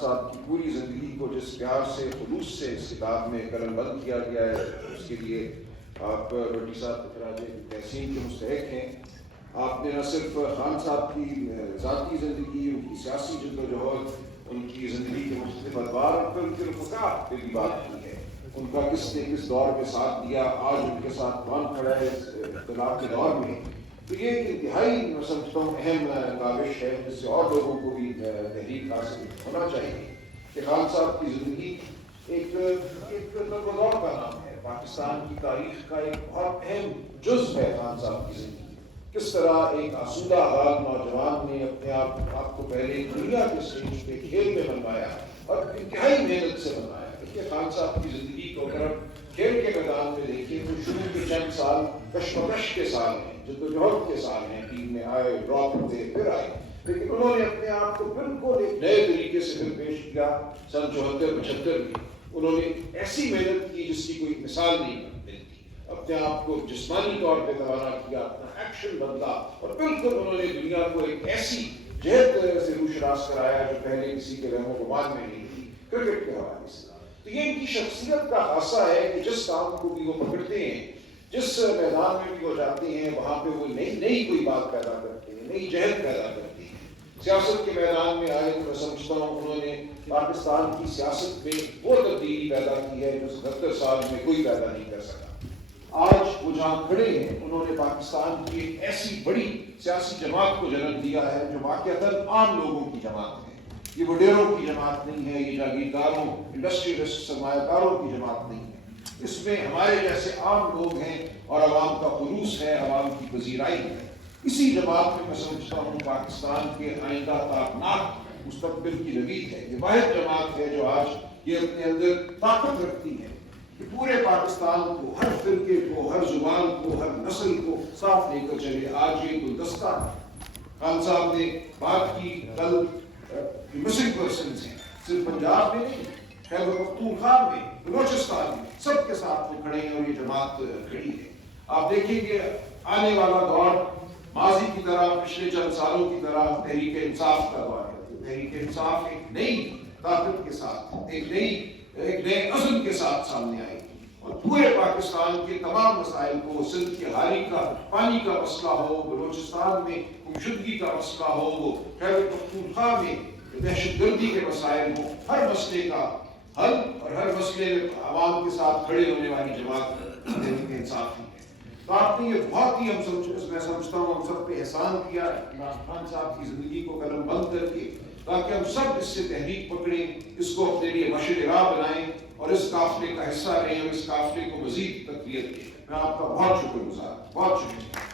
صاحب کی پوری زندگی کو جس پیار سے خلوص سے اس کتاب میں قلم بند کیا گیا ہے اس کے لیے آپ بھٹی صاحب خراج تحسین کے مستحق ہیں۔ آپ نے نہ صرف خان صاحب کی ذاتی زندگی، ان کی سیاسی جدوجہد، ان کی زندگی کے مختلف ادوار اور پھر ان کے رفقا پہ بھی بات کی ہے، ان کا کس نے کس دور میں ساتھ دیا، آج ان کے ساتھ کون کھڑا ہے اس اختلاف کے دور میں۔ تو یہ ایک انتہائی میں سمجھتا ہوں اہم کاوش ہے جس سے اور لوگوں کو بھی تحریک حاصل ہونا چاہیے کہ خان صاحب کی زندگی ایک دور کا نام ہے، پاکستان کی تاریخ کا ایک بہت اہم جزو ہے خان صاحب کی زندگی۔ کس طرح ایک آسودہ حال نوجوان نے اپنے آپ کو پہلے دنیا کے اسٹیج پہ کھیل میں بنوایا اور انتہائی محنت سے بنوایا۔ دیکھیے خان صاحب کی زندگی کو اگر کھیل کے میدان میں دیکھیں تو شروع کے چند سال کشمکش کے سال ہیں، جدوجہد کے سال ہیں، ٹیم میں آئے، ڈراپ ہوتے پھر آئے، لیکن انہوں نے اپنے آپ کو بالکل ایک نئے طریقے سے پھر پیش کیا۔ سن 74-75 میں انہوں نے ایسی محنت کی جس کی کوئی مثال نہیں ملتی، اپنے آپ کو جسمانی طور پہ توانا کیا، اپنا ایکشن بدلا اور بالکل انہوں نے دنیا کو ایک ایسی جہت سے روشناس کرایا جو پہلے کسی کے رحم و گمان میں نہیں تھی کرکٹ کے حوالے سے۔ تو یہ ان کی شخصیت کا خاصہ ہے کہ جس کام کو بھی وہ پکڑتے ہیں، جس میدان میں بھی وہ جاتے ہیں، وہاں پہ وہ نئی کوئی بات پیدا کرتے ہیں، نئی جہت پیدا کرتے ہیں۔ سیاست کے میدان میں آئے تو میں سمجھتا ہوں انہوں نے پاکستان کی سیاست میں وہ تبدیلی پیدا کی ہے جو 70 سال میں کوئی پیدا نہیں کر سکا۔ آج وہ جہاں کھڑے ہیں انہوں نے پاکستان کی ایک ایسی بڑی سیاسی جماعت کو جنم دیا ہے جو واقعتاً عام لوگوں کی جماعت ہے، یہ وڈیروں کی جماعت نہیں ہے، یہ جاگیرداروں، انڈسٹریلسٹ، سرمایہ کاروں کی جماعت نہیں ہے۔ اس میں ہمارے جیسے عام لوگ ہیں اور عوام کا خلوص ہے، عوام کی پذیرائی ہے۔ اسی جماعت میں سمجھتا ہوں پاکستان کے آئندہ تابناک مستقبل کی نوید ہے۔ یہ واحد جماعت ہے جو آج یہ اپنے اندر طاقت رکھتی ہے کہ پورے پاکستان کو، ہر فرقے کو، ہر زبان کو، ہر نسل کو ساتھ لے کر چلے۔ آج یہ گلدستہ خان صاحب نے بات کی، کل مسنگ پرسنز ہیں، صرف پنجاب میں نہیں، خیبر پختونخوا میں، بلوچستان میں، سب کے ساتھ وہ کھڑے ہیں اور یہ جماعت کھڑی ہے۔ آپ دیکھیں گے آنے والا دور ماضی کی طرح، پچھلے چند سالوں کی طرح تحریک انصاف کا دور ہے۔ تحریک انصاف ایک نئی طاقت کے ساتھ، ایک نئے عزم کے ساتھ سامنے آئے گی اور پورے پاکستان کے تمام مسائل کو، سندھ کے حالی کا پانی کا مسئلہ ہو، بلوچستان میں گمشدگی کا مسئلہ ہو، وہ خیبر پختونخوا میں دہشت گردی کے مسائل ہوں، ہر مسئلے کا حل اور ہر مسئلے میں عوام کے ساتھ کھڑے ہونے والی جماعت تحریک انصاف ہی ہے۔ تو آپ نے یہ بہت ہی میں سمجھتا ہوں ہم سب پہ احسان کیا عمران خان صاحب کی زندگی کو قلم بند کر کے، تاکہ ہم سب اس سے تحریک پکڑیں، اس کو اپنے لیے مشعل راہ بنائیں اور اس قافلے کا حصہ رہیں اور اس قافلے کو مزید تقویت دیں۔ میں آپ کا بہت شکر گزار، بہت شکریہ۔